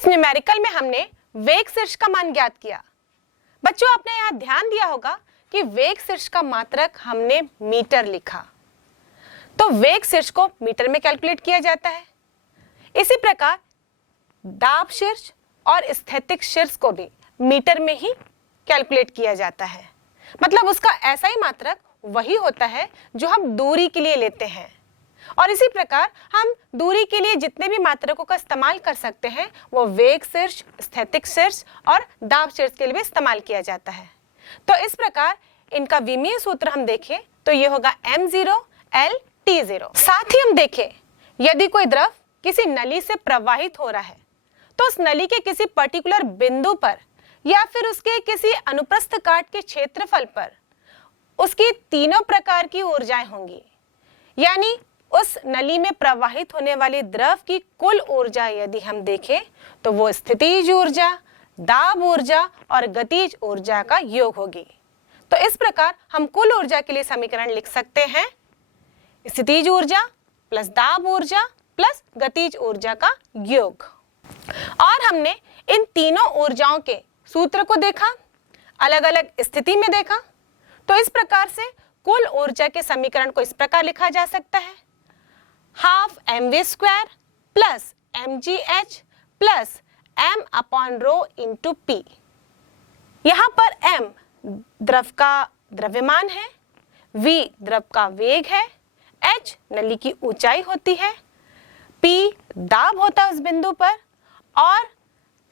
इस न्यूमेरिकल में हमने वेग शीर्ष का मान ज्ञात किया। बच्चों, आपने यहाँ ध्यान दिया होगा कि वेग शीर्ष का मात्रक हमने मीटर लिखा, तो वेग शीर्ष को मीटर में कैलकुलेट किया जाता है। इसी प्रकार दाब शीर्ष और स्थैतिक शीर्ष को भी मीटर में ही कैलकुलेट किया जाता है। मतलब उसका ऐसा ही मात्रक वही होता है जो हम दूरी के लिए लेते हैं। और इसी प्रकार हम दूरी के लिए जितने भी मात्रकों का इस्तेमाल कर सकते हैं वो वेग शीर्ष, स्थैतिक शीर्ष और दाब शीर्ष के लिए भी इस्तेमाल किया जाता है। तो इस प्रकार इनका विमीय सूत्र हम देखें तो ये होगा m0 L T0। साथ ही हम देखें यदि कोई द्रव किसी नली से प्रवाहित हो रहा है तो उस नली के किसी पर्टिकुलर बिंदु पर या फिर उसके किसी अनुप्रस्थ काट के क्षेत्रफल पर उसकी तीनों प्रकार की ऊर्जाएं होंगी। यानी उस नली में प्रवाहित होने वाली द्रव की कुल ऊर्जा यदि हम देखें तो वो स्थितिज ऊर्जा, दाब ऊर्जा और गतिज ऊर्जा का योग होगी। तो इस प्रकार हम कुल ऊर्जा के लिए समीकरण लिख सकते हैं स्थितिज ऊर्जा प्लस दाब ऊर्जा प्लस गतिज ऊर्जा का योग। और हमने इन तीनों ऊर्जाओं के सूत्र को देखा, अलग अलग स्थिति में देखा। तो इस प्रकार से कुल ऊर्जा के समीकरण को इस प्रकार लिखा जा सकता है half mv² plus mgh plus m upon rho into p। यहाँ पर m द्रव का द्रव्यमान है, v द्रव का वेग है, h नली की ऊंचाई होती है, p दाब होता है उस बिंदु पर और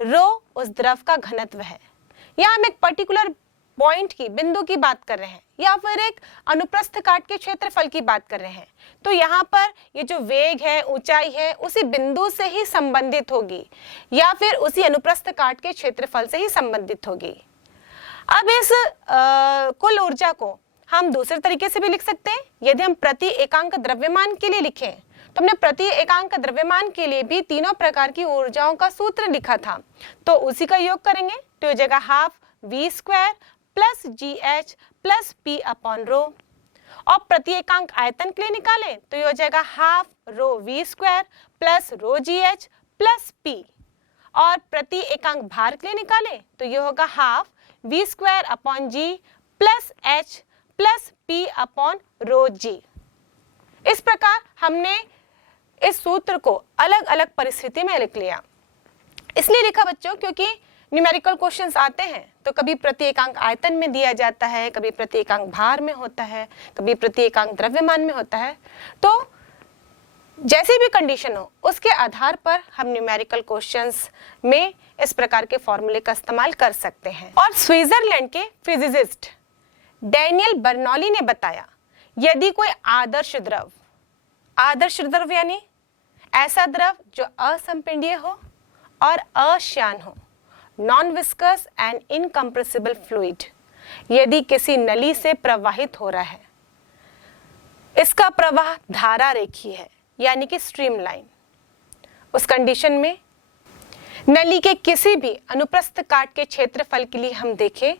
रो उस द्रव का घनत्व है। यहाँ हम एक पर्टिकुलर पॉइंट की, बिंदु की बात कर रहे हैं या फिर एक अनुप्रस्थ काट के क्षेत्रफल की बात कर रहे हैं। तो यहाँ पर ये जो वेग है, ऊंचाई है, उसी बिंदु से ही संबंधित होगी या फिर उसी अनुप्रस्थ काट के क्षेत्रफल से ही संबंधित होगी। अब इस कुल ऊर्जा को हम दूसरे तरीके से भी लिख सकते हैं। यदि हम प्रति एकांक द्रव्यमान के लिए लिखें तो हमने प्रति एकांक द्रव्यमान के लिए भी तीनों प्रकार की ऊर्जाओं का सूत्र लिखा था, तो उसी का योग करेंगे। तो हो जाएगा half v² plus GH plus P upon रो। और प्रति एकांक आयतन के लिए निकालें तो ये हो जाएगा हाफ रो v² प्लस रो GH प्लस P। और प्रति एकांक भार के लिए निकालें तो ये होगा half v² upon G plus H plus P upon रो G। इस प्रकार हमने इस सूत्र को अलग अलग परिस्थिति में लिख लिया। इसलिए लिखा बच्चों क्योंकि न्यूमेरिकल क्वेश्चंस आते हैं तो कभी प्रति एकांक आयतन में दिया जाता है, कभी प्रति एकांक भार में होता है, कभी प्रति एकांक द्रव्यमान में होता है। तो जैसी भी कंडीशन हो उसके आधार पर हम न्यूमेरिकल क्वेश्चंस में इस प्रकार के फॉर्मूले का इस्तेमाल कर सकते हैं। और स्विट्जरलैंड के फिजिसिस्ट डैनियल बर्नौली ने बताया यदि कोई आदर्श द्रव यानी ऐसा द्रव जो असंपिंडीय हो और अश्यान हो, non viscous and incompressible fluid, यदि किसी नली से प्रवाहित हो रहा है, इसका प्रवाह धारा रेखीय है यानी कि स्ट्रीमलाइन, उस कंडीशन में नली के किसी भी अनुप्रस्थ काट के क्षेत्रफल के लिए हम देखें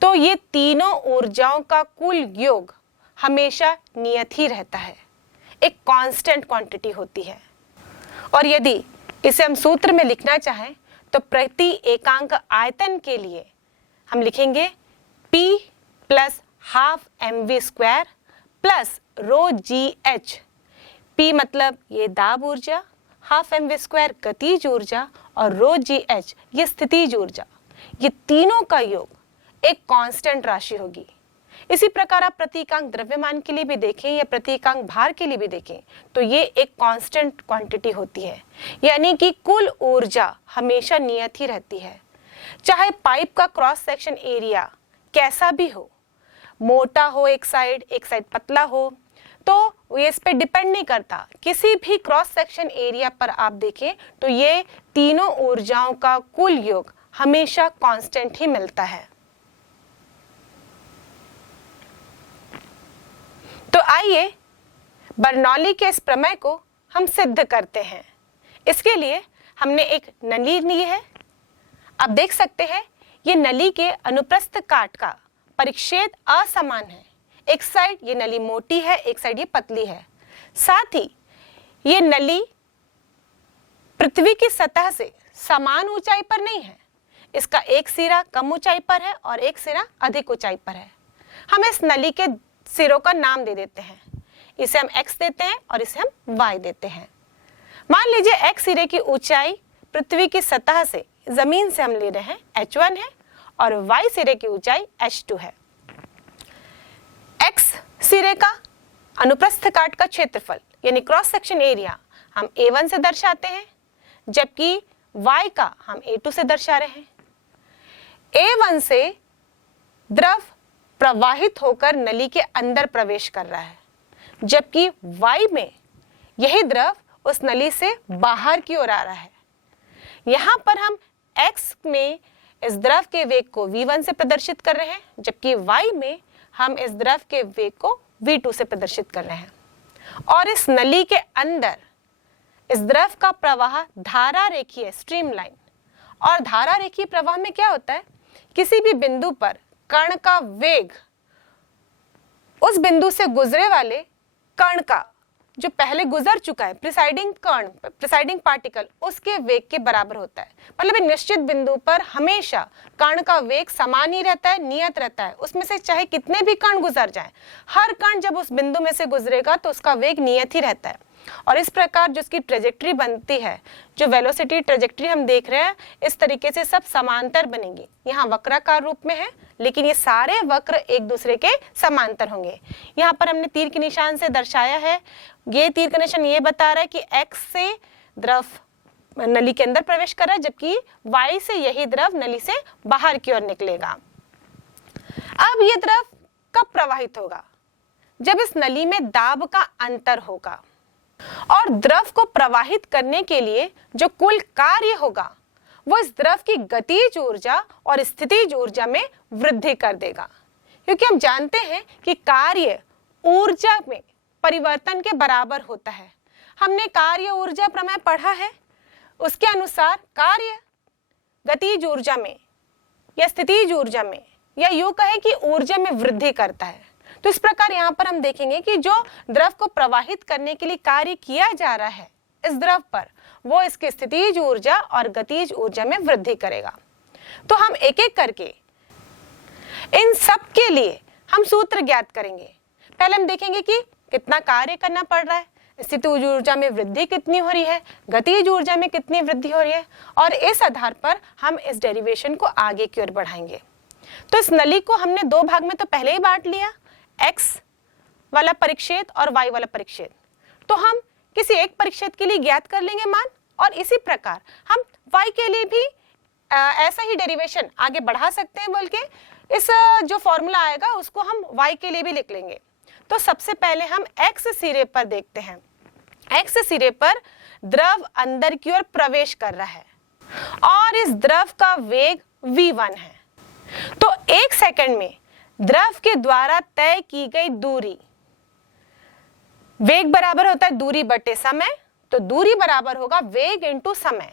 तो ये तीनों ऊर्जाओं का कुल योग हमेशा नियत ही रहता है, एक कांस्टेंट क्वांटिटी होती है। और यदि इसे हम सूत्र में लिखना चाहें तो प्रति एकांक आयतन के लिए हम लिखेंगे P plus half mv² plus रो GH। P मतलब ये दाब ऊर्जा, हाफ mv² गतिज ऊर्जा और रो GH ये स्थितिज ऊर्जा, ये तीनों का योग एक कांस्टेंट राशि होगी। इसी प्रकार आप प्रति एकांक द्रव्यमान के लिए भी देखें या प्रति एकांक भार के लिए भी देखें तो ये एक कांस्टेंट क्वांटिटी होती है, यानी कि कुल ऊर्जा हमेशा नियत ही रहती है। चाहे पाइप का क्रॉस सेक्शन एरिया कैसा भी हो, मोटा हो एक साइड पतला हो, तो ये इस पे डिपेंड नहीं करता। किसी भी क्रॉस सेक्शन एरिया पर आप देखें तो ये तीनों ऊर्जाओं का कुल योग हमेशा कांस्टेंट ही मिलता है। तो आइए बर्नौली के इस प्रमेय को हम सिद्ध करते हैं। इसके लिए हमने एक नली ली है। अब देख सकते हैं ये नली के अनुप्रस्थ काट का परिच्छेद असमान है, एक साइड ये नली मोटी है, एक साइड ये पतली है। साथ ही ये नली पृथ्वी की सतह से समान ऊंचाई पर नहीं है, इसका एक सिरा कम ऊंचाई पर है और एक सिरा अधिक ऊंचाई पर है। हम इस नली के सिरों का नाम दे देते हैं, इसे हम x देते हैं और इसे हम y देते हैं। मान लीजिए x सिरे की ऊंचाई पृथ्वी की सतह से, जमीन से हम ले रहे हैं h1 है और y सिरे की ऊंचाई h2 है। x सिरे का अनुप्रस्थ काट का क्षेत्रफल यानी क्रॉस सेक्शन एरिया हम a1 से दर्शाते हैं, जबकि y का हम a2 से दर्शा रहे हैं। a1 से द्रव प्रवाहित होकर नली के अंदर प्रवेश कर रहा है, जबकि y में यही द्रव उस नली से बाहर की ओर आ रहा है। यहाँ पर हम x में इस द्रव के वेग को v1 से प्रदर्शित कर रहे हैं, जबकि y में हम इस द्रव के वेग को v2 से प्रदर्शित कर रहे हैं। और इस नली के अंदर इस द्रव का प्रवाह धारा रेखीय स्ट्रीमलाइन, और धारा रेखीय प्रवाह में क्या होता है, किसी भी बिंदु पर कण का वेग उस बिंदु से गुजरे वाले कण का जो पहले गुजर चुका है प्रिसाइडिंग पार्टिकल, उसके वेग के बराबर होता है। मतलब एक निश्चित बिंदु पर हमेशा कण का वेग समान ही रहता है, नियत रहता है। उसमें से चाहे कितने भी कण गुजर जाएं, हर कण जब उस बिंदु में से गुजरेगा तो उसका वेग नियत ही रहता है। और इस प्रकार जो उसकी ट्रेजेक्ट्री बनती है, जो वेलोसिटी ट्रेजेक्ट्री हम देख रहे हैं, इस तरीके से सब समांतर बनेंगी। यहाँ वक्राकार रूप में है, लेकिन ये सारे वक्र एक दूसरे के समांतर होंगे। यहाँ पर हमने तीर के निशान से दर्शाया है। ये तीर का निशान ये बता रहा है कि x से द्रव नली के अंदर प्रवेश कर रहा है, जबकि y से यही द्रव नली से बाहर की ओर निकलेगा। अब ये द्रव कब प्रवाहित होगा? जब इस नली में दाब का अंतर होगा, और द्रव को प्रवाहित करने के लिए जो कुल कार्य होगा वो इस द्रव की गतिज ऊर्जा और स्थितिज ऊर्जा में वृद्धि कर देगा। क्योंकि हम जानते हैं कि कार्य ऊर्जा में परिवर्तन के बराबर होता है। हमने कार्य ऊर्जा प्रमेय पढ़ा है, उसके अनुसार कार्य गतिज ऊर्जा में या स्थितिज ऊर्जा में, या यूं कहे कि ऊर्जा में वृद्धि करता है। तो इस प्रकार यहाँ पर हम देखेंगे कि जो द्रव को प्रवाहित करने के लिए कार्य किया जा रहा है इस द्रव पर, वो इसकी स्थितिज ऊर्जा और गतिज ऊर्जा में वृद्धि करेगा। तो हम एक एक करके इन सब के लिए हम सूत्र ज्ञात करेंगे। पहले हम देखेंगे कि कितना कार्य करना पड़ रहा है, स्थितिज ऊर्जा में वृद्धि कितनी हो रही है, गतिज ऊर्जा में कितनी वृद्धि हो रही है, और इस आधार पर हम इस डेरिवेशन को आगे की ओर बढ़ाएंगे। तो इस नली को हमने दो भाग में तो पहले ही बांट लिया, x वाला परिक्षेद और y वाला परिक्षेद। तो हम किसी एक परिक्षेद के लिए ज्ञात कर लेंगे मान, और इसी प्रकार हम y के लिए भी ऐसा ही डेरिवेशन आगे बढ़ा सकते हैं, बल्कि इस जो फॉर्मूला आएगा उसको हम y के लिए भी लिख लेंगे। तो सबसे पहले हम x सिरे पर देखते हैं। x सिरे पर द्रव अंदर की ओर प्रवेश कर रहा है और इस द्रव का वेग v1 है। तो एक सेकंड में द्रव के द्वारा तय की गई दूरी, वेग बराबर होता है दूरी बटे समय, तो दूरी बराबर होगा वेग इंटू समय।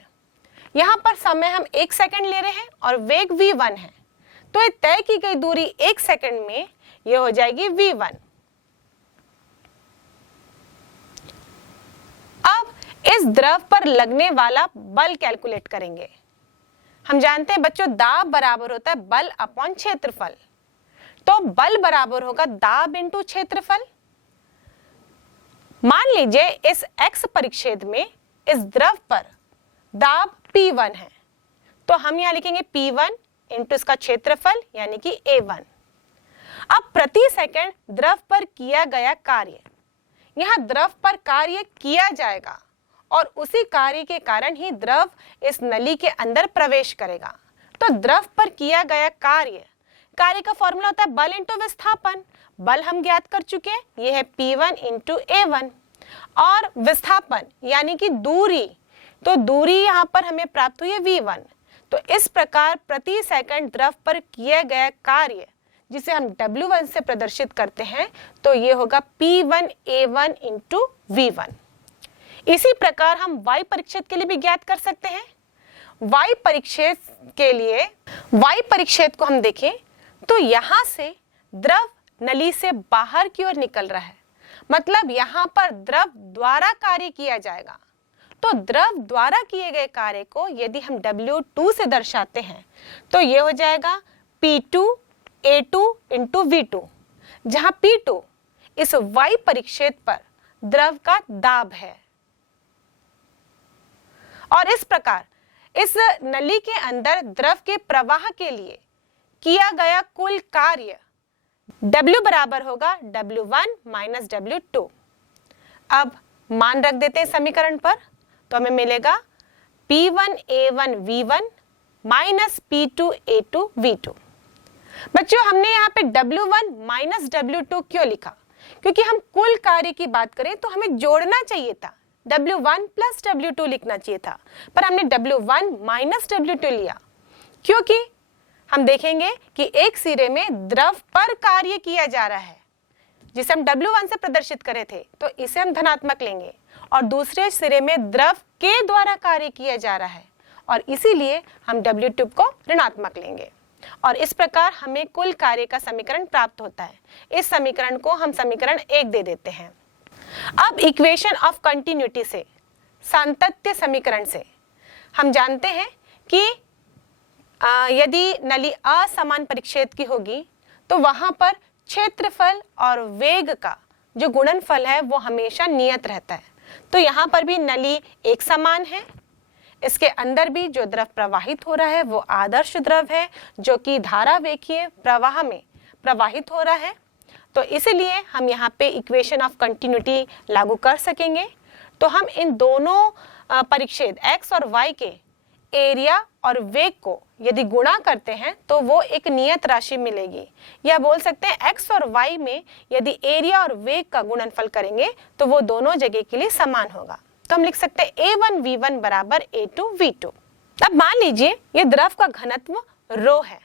यहां पर समय हम एक सेकंड ले रहे हैं और वेग v1 है, तो ये तय की गई दूरी एक सेकंड में ये हो जाएगी v1। अब इस द्रव पर लगने वाला बल कैलकुलेट करेंगे। हम जानते हैं बच्चों, दाब बराबर होता है बल अपॉन क्षेत्रफल, तो बल बराबर होगा दाब इंटू क्षेत्रफल। मान लीजिए इस x परिच्छेद में इस द्रव पर दाब P1 है, तो हम यहां लिखेंगे P1 इंटू इसका क्षेत्रफल यानी कि A1। अब प्रति सेकंड द्रव पर किया गया कार्य, यहां द्रव पर कार्य किया जाएगा और उसी कार्य के कारण ही द्रव इस नली के अंदर प्रवेश करेगा। तो द्रव पर किया गया कार्य का फॉर्मूला होता है बल इंटू विस्थापन। बल हम ज्ञात कर चुके हैं, ये है P1 इंटू A1, और विस्थापन यानी कि दूरी, तो दूरी यहाँ पर हमें प्राप्त हुई है V1। तो इस प्रकार प्रति सेकंड द्रव पर किया गया कार्य, जिसे हम W1 से प्रदर्शित करते हैं, तो ये होगा P1 A1 इंटू V1। इसी प्रकार हम y परिच्छेद के लिए भी ज्ञात कर सकते हैं। y परिच्छेद के लिए y परिच्छेद को हम देखें तो यहां से द्रव नली से बाहर की ओर निकल रहा है, मतलब यहां पर द्रव द्वारा कार्य किया जाएगा। तो द्रव द्वारा किए गए कार्य को यदि हम W2 से दर्शाते हैं तो ये हो जाएगा P2 A2 इंटू V2, जहां P2 इस Y परिक्षेत्र पर द्रव का दाब है। और इस प्रकार इस नली के अंदर द्रव के प्रवाह के लिए किया गया कुल कार्य W बराबर होगा W1 माइनस W2। अब मान रख देते हैं समीकरण पर, तो हमें मिलेगा P1A1V1 माइनस P2A2V2। बच्चों हमने यहाँ पे W1 माइनस W2 क्यों लिखा? क्योंकि हम कुल कार्य की बात करें तो हमें जोड़ना चाहिए था, W1 प्लस W2 लिखना चाहिए था, पर हमने W1 माइनस W2 लिया क्योंकि हम देखेंगे कि एक सिरे में द्रव पर कार्य किया जा रहा है जिसे हम W1 से प्रदर्शित करे थे, तो इसे हम धनात्मक लेंगे, और दूसरे सिरे में द्रव के द्वारा कार्य किया जा रहा है और इसीलिए हम W2 को ऋणात्मक लेंगे। और इस प्रकार हमें कुल कार्य का समीकरण प्राप्त होता है। इस समीकरण को हम समीकरण 1 दे देते हैं। अब इक्वेशन ऑफ कंटिन्यूटी से, सातत्य समीकरण से हम जानते हैं कि यदि नली असमान परिक्षेत्र की होगी तो वहां पर क्षेत्रफल और वेग का जो गुणनफल है वो हमेशा नियत रहता है। तो यहाँ पर भी नली एक समान है, इसके अंदर भी जो द्रव प्रवाहित हो रहा है वो आदर्श द्रव है जो कि धारावेखीय प्रवाह में प्रवाहित हो रहा है। तो इसीलिए हम यहाँ पे इक्वेशन ऑफ कंटिन्यूटी लागू कर सकेंगे। तो हम इन दोनों परिक्षेत्र x और y के एरिया और वेग को यदि गुणा करते हैं तो वो एक नियत राशि मिलेगी, या बोल सकते हैं x और y में यदि एरिया और वेग का गुणनफल करेंगे तो वो दोनों जगह के लिए समान होगा। तो हम लिख सकते हैं A1V1 बराबर A2V2। अब मान लीजिए ये द्रव का घनत्व रो है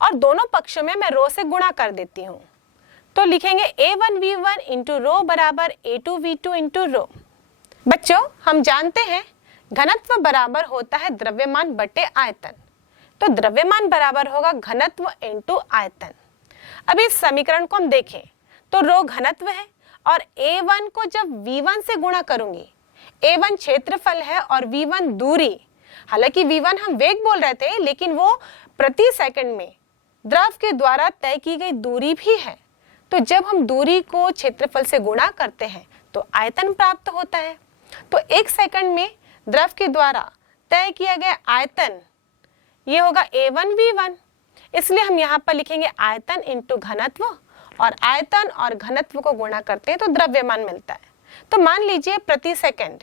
और दोनों पक्षों में मैं रो से गुणा कर देती हूँ, तो लिखेंगे A1V1 इंटू रो बराबर A2V2 इंटू रो। बच्चों हम जानते हैं घनत्व बराबर होता है द्रव्यमान बटे आयतन, तो द्रव्यमान बराबर होगा घनत्व इंटू आयतन। अब इस समीकरण को हम देखें तो रो घनत्व है और A1 को जब V1 से गुणा करूंगी, A1 क्षेत्रफल है और V1 दूरी, हालांकि V1 हम वेग बोल रहे थे लेकिन वो प्रति सेकंड में द्रव के द्वारा तय की गई दूरी भी है। तो जब हम दूरी को क्षेत्रफल से गुणा करते हैं तो आयतन प्राप्त होता है। तो एक सेकंड में द्रव के द्वारा तय किया गया आयतन ये होगा A1V1, इसलिए हम यहाँ पर लिखेंगे आयतन इंटू घनत्व, और आयतन और घनत्व को गुणा करते हैं तो द्रव्यमान मिलता है। तो मान लीजिए प्रति सेकंड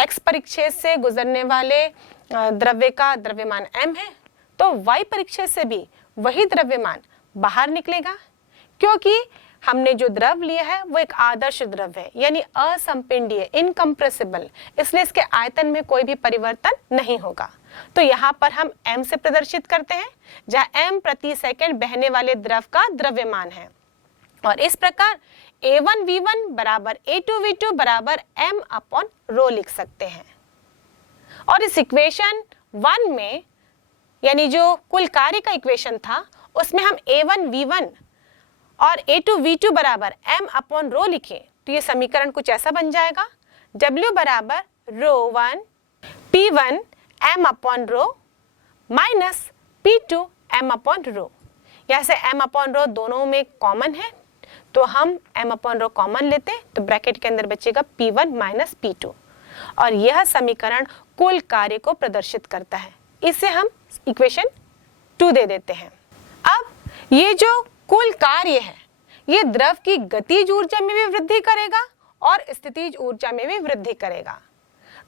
x परिक्षेत्र से गुजरने वाले द्रव्य का द्रव्यमान m है, तो y परिक्षेत्र से भी वही द्रव्यमान बाहर निकलेगा, क्योंकि हमने जो द्रव लिया है वो एक आदर्श द्रव है यानी असंपिंडीय, इनकम्प्रेसिबल, इसलिए इसके आयतन में कोई भी परिवर्तन नहीं होगा। तो यहाँ पर हम m से प्रदर्शित करते हैं, जहाँ m प्रति सेकंड बहने वाले द्रव का द्रव्यमान है, और इस प्रकार A1V1 बराबर A2V2 बराबर m अपॉन रो लिख सकते हैं। और इस इक्वेशन 1 में यानी जो कुल कार्य का इक्वेशन था उसमें हम A1V1 और A2V2 बराबर m अपॉन रो लिखें तो ये समीकरण कुछ ऐसा बन जाएगा, W बराबर रो1 P1 m upon rho minus P2 m upon रो। यहाँ से m अपॉन रो दोनों में कॉमन है तो हम m अपॉन रो कॉमन लेते हैं, तो ब्रैकेट के अंदर बचेगा P1 माइनस P2, और यह समीकरण कुल कार्य को प्रदर्शित करता है। इसे हम इक्वेशन 2 दे देते हैं। अब ये जो कुल कार्य है ये द्रव की गतिज ऊर्जा में भी वृद्धि करेगा और स्थितिज ऊर्जा में भी वृद्धि करेगा।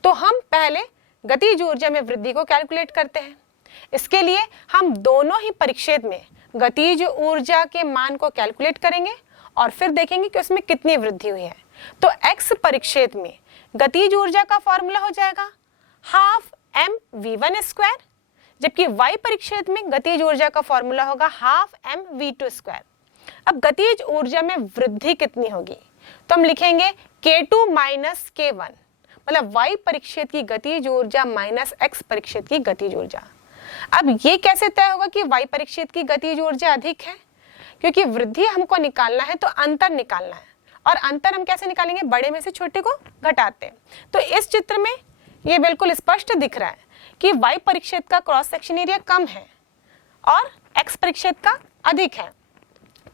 तो हम पहले गतिज ऊर्जा में वृद्धि को कैलकुलेट करते हैं। इसके लिए हम दोनों ही परिक्षेत्र में गतिज ऊर्जा के मान को कैलकुलेट करेंगे और फिर देखेंगे कि उसमें कितनी वृद्धि हुई है। तो x परिक्षेत्र में गतिज ऊर्जा का फॉर्मूला हो जाएगा हाफ mv1 स्क्वायर, जबकि y परिक्षेत्र में गतिज ऊर्जा का फॉर्मूला होगा हाफ mv2 स्क्वायर। अब गतिज ऊर्जा में वृद्धि कितनी होगी तो हम लिखेंगे k2 माइनस k1, मतलब y परिक्षेत्र की गतिज ऊर्जा माइनस x परिक्षेत्र की गतिज ऊर्जा। अब ये कैसे तय होगा कि y परिक्षेत्र की गतिज ऊर्जा अधिक है? क्योंकि वृद्धि हमको निकालना है तो अंतर निकालना है, और अंतर हम कैसे निकालेंगे, बड़े में से छोटे को घटाते। तो इस चित्र में ये बिल्कुल स्पष्ट दिख रहा है कि y परिक्षेत्र का क्रॉस सेक्शन एरिया कम है और x परिक्षेत्र का अधिक है।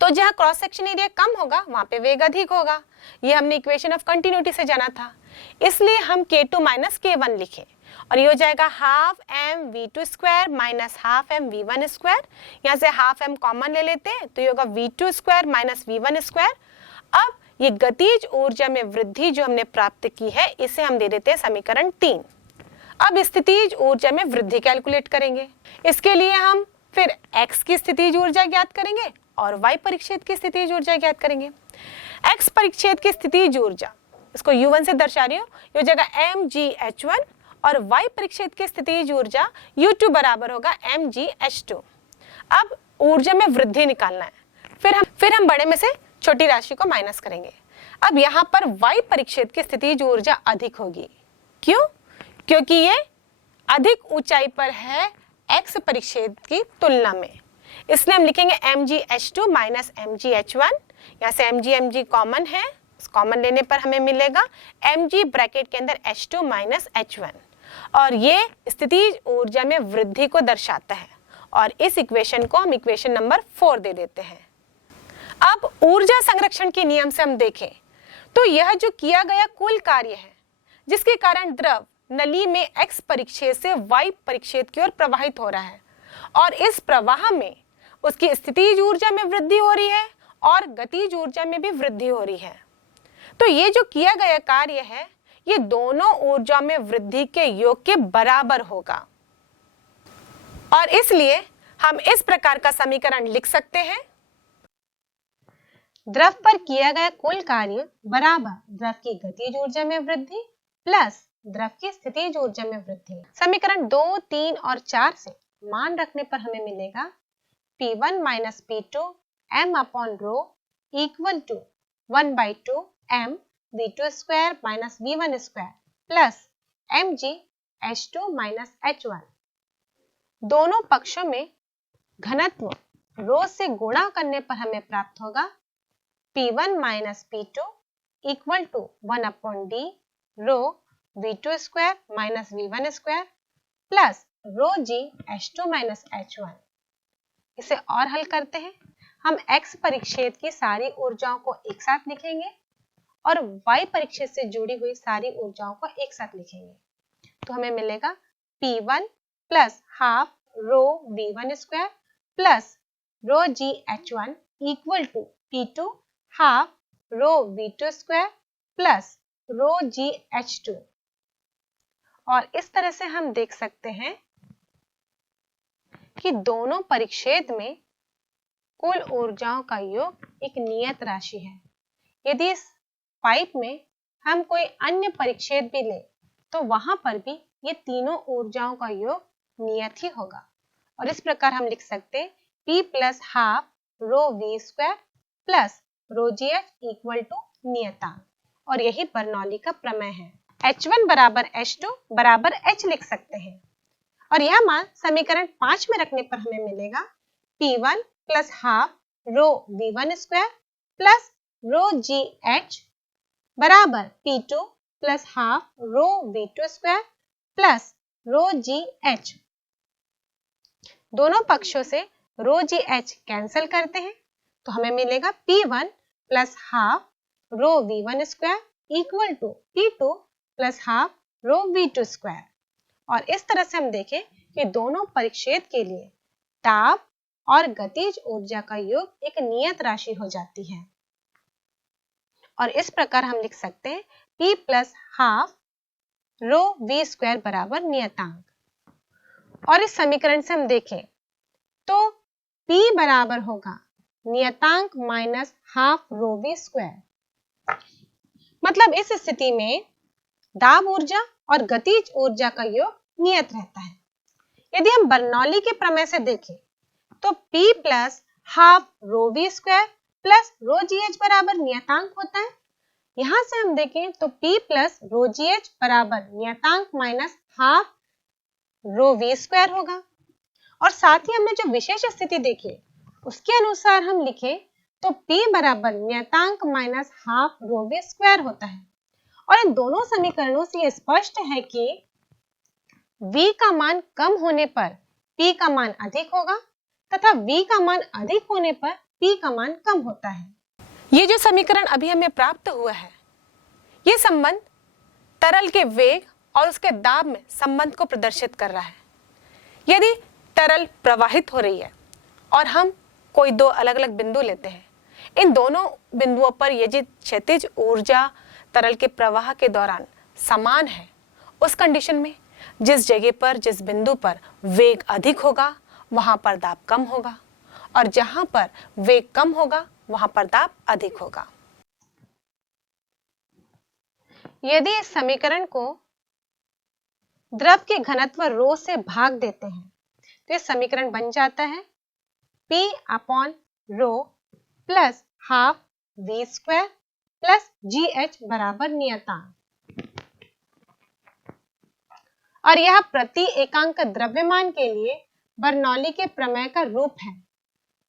तो जहां क्रॉस सेक्शन एरिया कम होगा वहां पे वेग अधिक होगा। ये हमने इक्वेशन ऑफ कंटिन्यूटी से जाना था, इसलिए हम k2 माइनस k1 लिखे और ये हो जाएगा half m v2 square minus half m v1 square. यहाँ से हाफ m कॉमन ले लेते हैं तो ये होगा v2 square minus v1 square. अब ये गतिज ऊर्जा में वृद्धि जो हमने प्राप्त की है इसे हम दे देते हैं समीकरण 3। अब स्थितिज ऊर्जा में वृद्धि कैलकुलेट करेंगे। इसके लिए हम फिर x की स्थितिज ऊर्जा ज्ञात करेंगे और y परिक्षेत्र की स्थितिज ऊर्जा ज्ञात करेंगे। x परिक्षेत्र की स्थितिज ऊर्जा, इसको u1 से दर्शा रही हूँ, ये हो जाएगा mgh1 और y परिक्षेत्र की स्थितिज ऊर्जा u2 बराबर होगा mgh2। अब ऊर्जा में वृद्धि निकालना है, फिर हम बड़े में से छोटी राशि को माइनस करेंगे। अब यहाँ पर y परिक्षेत्र की स्थितिज ऊर्जा अधिक होगी। क्यों? क्योंकि ये अधिक ऊंचाई पर है x परिक्षेत्र की तुलना में, इसलिए हम लिखेंगे mgh2 माइनस mgh1। यहाँ से mg कॉमन है, कॉमन लेने पर हमें मिलेगा mg ब्रैकेट के अंदर h2 माइनस h1 और ये स्थितिज ऊर्जा में वृद्धि को दर्शाता है और इस इक्वेशन को हम इक्वेशन नंबर 4 दे देते हैं। अब ऊर्जा संरक्षण के नियम से हम देखें तो यह जो किया गया कुल कार्य है जिसके कारण द्रव नली में x परिक्षेत्र से y परिक्षेत्र की ओर प्रवाहित हो रहा है और इस प्रवाह में उसकी स्थितिज ऊर्जा में वृद्धि हो रही है और गतिज ऊर्जा में भी वृद्धि हो रही है। तो ये जो किया गया कार्य है ये दोनों ऊर्जा में वृद्धि के योग के बराबर होगा और इसलिए हम इस प्रकार का समीकरण लिख सकते हैं, द्रव पर किया गया कुल कार्य बराबर द्रव की गतिज ऊर्जा में वृद्धि प्लस द्रव की स्थितिज ऊर्जा में वृद्धि। समीकरण 2, 3 और 4 से मान रखने पर हमें मिलेगा P1 minus P2 m upon rho equal to 1/2 m v2 square minus v1 square plus mg h2 minus h1। दोनों पक्षों में घनत्व रो से गुणा करने पर हमें प्राप्त होगा P1 minus P2 equal to 1 upon d rho v2 square minus v1 square plus rho g h2 minus h1। इसे और हल करते हैं, हम x परिक्षेत्र की सारी ऊर्जाओं को एक साथ लिखेंगे और y परिक्षेत्र से जुड़ी हुई सारी ऊर्जाओं को एक साथ लिखेंगे तो हमें मिलेगा P1 plus half rho v1 square plus rho g h1 equal to P2 half rho v2 square plus rho g h2। और इस तरह से हम देख सकते हैं कि दोनों परिक्षेत्र में कुल ऊर्जाओं का योग एक नियत राशि है। यदि इस पाइप में हम कोई अन्य परिक्षेत्र भी ले तो वहां पर भी ये तीनों ऊर्जाओं का योग नियत ही होगा और इस प्रकार हम लिख सकते हैं P plus half rho v square plus rho g h equal to नियतांक और यही बर्नौली का प्रमेय है। H1 बराबर H2 बराबर H लिख सकते हैं और यह मान समीकरण 5 में रखने पर हमें मिलेगा P1 plus half rho v1 square plus rho g H बराबर P2 plus half rho v2 square plus rho g H. दोनों पक्षों से रो जी एच कैंसिल करते हैं तो हमें मिलेगा P1 plus half rho v1 square equal to P2 plus half rho v2 square. और इस तरह से हम देखें कि दोनों परिक्षेत्र के लिए ताप और गतिज ऊर्जा का योग एक नियत राशि हो जाती है और इस प्रकार हम लिख सकते हैं P plus half rho v square बराबर नियतांक। और इस समीकरण से हम देखें तो P बराबर होगा नियतांक minus half rho v square. मतलब इस स्थिति में दाब ऊर्जा और गतिज ऊर्जा का योग नियत रहता है। यदि हम बर्नौली के प्रमेय से देखें तो P plus half rho v square plus rho g H बराबर नियतांक होता है। यहाँ से हम देखें तो P plus rho g H बराबर नियतांक minus half rho v square होगा। और साथ ही हमने जो विशेष स्थिति देखी उसके अनुसार हम लिखें तो P बराबर नियतांक minus half rho V square होता है। और इन दोनों समीकरणों से यह स्पष्ट है कि V का मान कम होने पर P का मान अधिक होगा तथा V का मान अधिक होने पर P का मान कम होता है। ये जो समीकरण अभी हमें प्राप्त हुआ है, ये संबंध तरल के वेग और उसके दाब में संबंध को प्रदर्शित कर रहा है। यदि तरल प्रवाहित हो रही है और हम कोई दो अलग अलग बिंदु लेते हैं, इन दोनों बिंदुओं पर यदि क्षैतिज ऊर्जा तरल के प्रवाह के दौरान समान है, उस कंडीशन में जिस जगह पर, जिस बिंदु पर वेग अधिक होगा वहां पर दाब कम होगा और जहां पर वेग कम होगा वहां पर दाब अधिक होगा। यदि इस समीकरण को द्रव के घनत्व रो से भाग देते हैं तो यह समीकरण बन जाता है P अपॉन रो plus half V square plus GH बराबर नियतांक। और यह प्रति एकांक द्रव्यमान के लिए बर्नौली के प्रमेय का रूप है।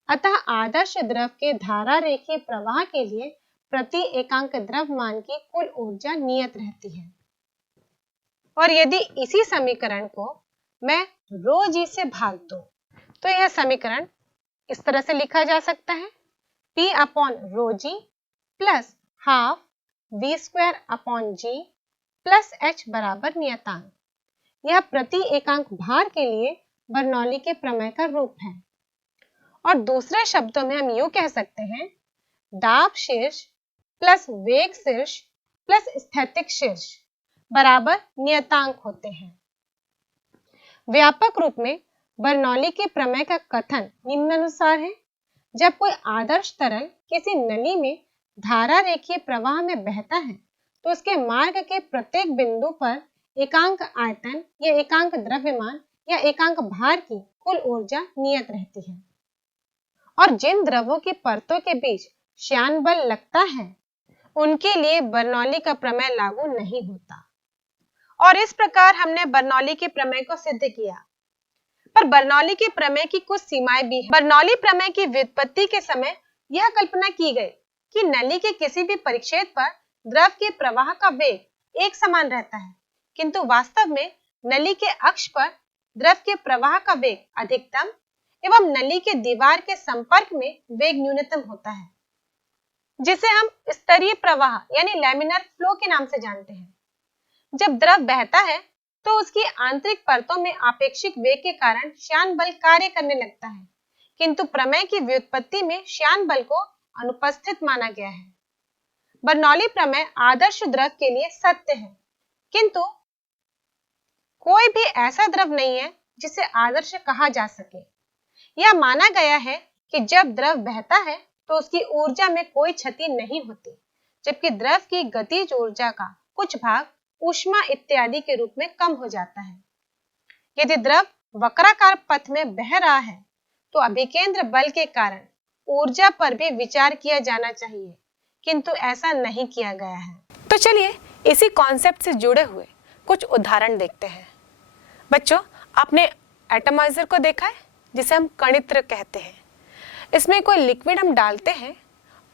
अतः आदर्श द्रव के धारा रेखीय प्रवाह के लिए प्रति एकांक द्रव्यमान की कुल ऊर्जा नियत रहती है। और यदि इसी समीकरण को मैं रो जी से भाग दूं तो यह समीकरण इस तरह से लिखा जा सकता है P upon rho g plus half V square upon G plus H बराबर नियतांक। यह प्रति एकांक भार के लिए बर्नौली के प्रमेय का रूप है। और दूसरे शब्दों में हम यूं कह सकते हैं, दाब शीर्ष प्लस वेग शीर्ष प्लस स्थैतिक शीर्ष बराबर नियतांक होते हैं। व्यापक रूप में बर्नौली के प्रमेय का कथन निम्नानुसार है। जब कोई आदर्श तरल किसी नली में धारा रेखीय प्रवाह में बहता है तो उसके मार्ग के प्रत्येक बिंदु पर एकांक आयतन या एकांक द्रव्यमान या एकांक भार की कुल ऊर्जा नियत रहती है। और जिन द्रवों की परतों के बीच श्यान बल लगता है उनके लिए बर्नौली का प्रमेय लागू नहीं होता। और इस प्रकार हमने बर्नौली के प्रमेय को सिद्ध किया। पर बर्नौली के प्रमेय की कुछ सीमाएं भी हैं। बर्नौली प्रमेय की व्युत्पत्ति के समय यह कल्पना की गई कि नली के किसी भी परिक्षेत्र पर द्रव के प्रवाह का वेग एक समान रहता है, किंतु वास्तव में नली के अक्ष पर द्रव के प्रवाह का वेग अधिकतम एवं नली के दीवार के संपर्क में वेग न्यूनतम होता है, जिसे हम स्तरीय प्रवाह यानी लैमिनर फ्लो के नाम से जानते हैं। जब द्रव बहता है तो उसकी आंतरिक परतों में आपेक्षिक वेग के कारण श्यान बल कार्य करने लगता है, किंतु प्रमेय की व्युत्पत्ति में श्यान बल को अनुपस्थित माना गया है। बर्नौली प्रमेय आदर्श द्रव के लिए सत्य है, किंतु कोई भी ऐसा द्रव नहीं है जिसे आदर्श कहा जा सके। यह माना गया है कि जब द्रव बहता है तो उसकी ऊर्जा में कोई क्षति नहीं होती, जबकि द्रव की गतिज ऊर्जा का कुछ भाग ऊष्मा इत्यादि के रूप में कम हो जाता है। यदि द्रव वक्राकार पथ में बह रहा है तो अभिकेंद्र बल के कारण ऊर्जा पर भी विचार किया जाना चाहिए, किंतु ऐसा नहीं किया गया है। तो चलिए इसी कॉन्सेप्ट से जुड़े हुए कुछ उदाहरण देखते हैं। बच्चों, आपने एटमाइजर को देखा है, जिसे हम कणित्र कहते हैं। इसमें कोई लिक्विड हम डालते हैं